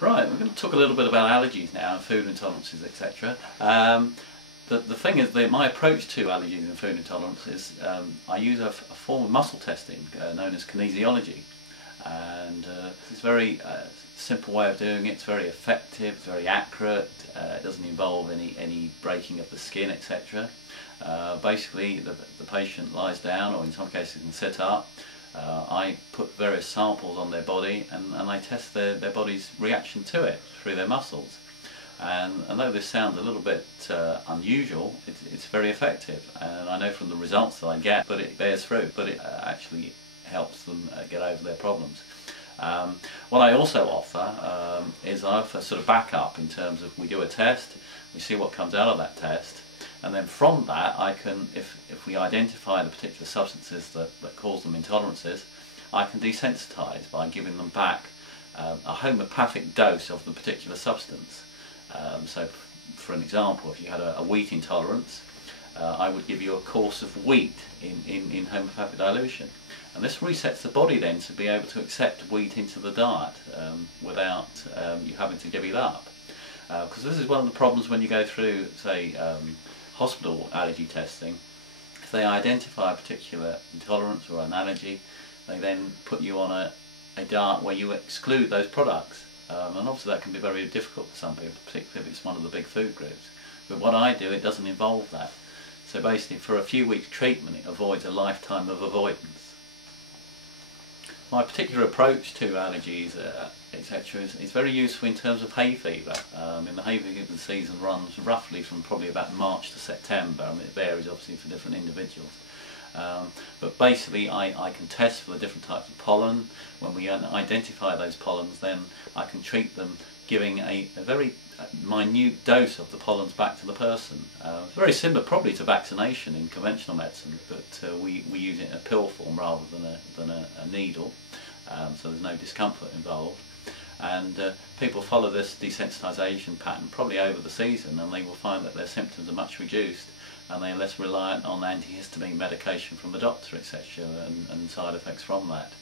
Right, we're going to talk a little bit about allergies now and food intolerances, etc. The thing is that my approach to allergies and food intolerance is I use a form of muscle testing known as kinesiology, and it's a very simple way of doing it. It's very effective, it's very accurate, it doesn't involve any breaking of the skin, etc. Basically the patient lies down, or in some cases can sit up. I put various samples on their body and I test their body's reaction to it through their muscles. And though this sounds a little bit unusual, it's very effective, and I know from the results that I get that it bears fruit, but it actually helps them get over their problems. What I also offer is I offer sort of backup in terms of we do a test, we see what comes out of that test, and then from that I can, if we identify the particular substances that cause them intolerances, I can desensitize by giving them back a homeopathic dose of the particular substance. So for an example, if you had a wheat intolerance, I would give you a course of wheat in homeopathic dilution, and this resets the body then to be able to accept wheat into the diet without you having to give it up. Because this is one of the problems when you go through, say, hospital allergy testing. If they identify a particular intolerance or an allergy, they then put you on a diet where you exclude those products. And obviously that can be very difficult for some people, particularly if it's one of the big food groups. But what I do, it doesn't involve that. So basically for a few weeks treatment it avoids a lifetime of avoidance. My particular approach to allergies, etc. is very useful in terms of hay fever. The hay fever season runs roughly from probably about March to September. I mean, it varies obviously for different individuals. But basically I can test for the different types of pollen. When we identify those pollens, then I can treat them giving a very minute dose of the pollens back to the person. Very similar probably to vaccination in conventional medicine, but we use it in a pill form rather than a needle, so there's no discomfort involved. And people follow this desensitisation pattern probably over the season, and they will find that their symptoms are much reduced, and they're less reliant on antihistamine medication from the doctor, etc., and side effects from that.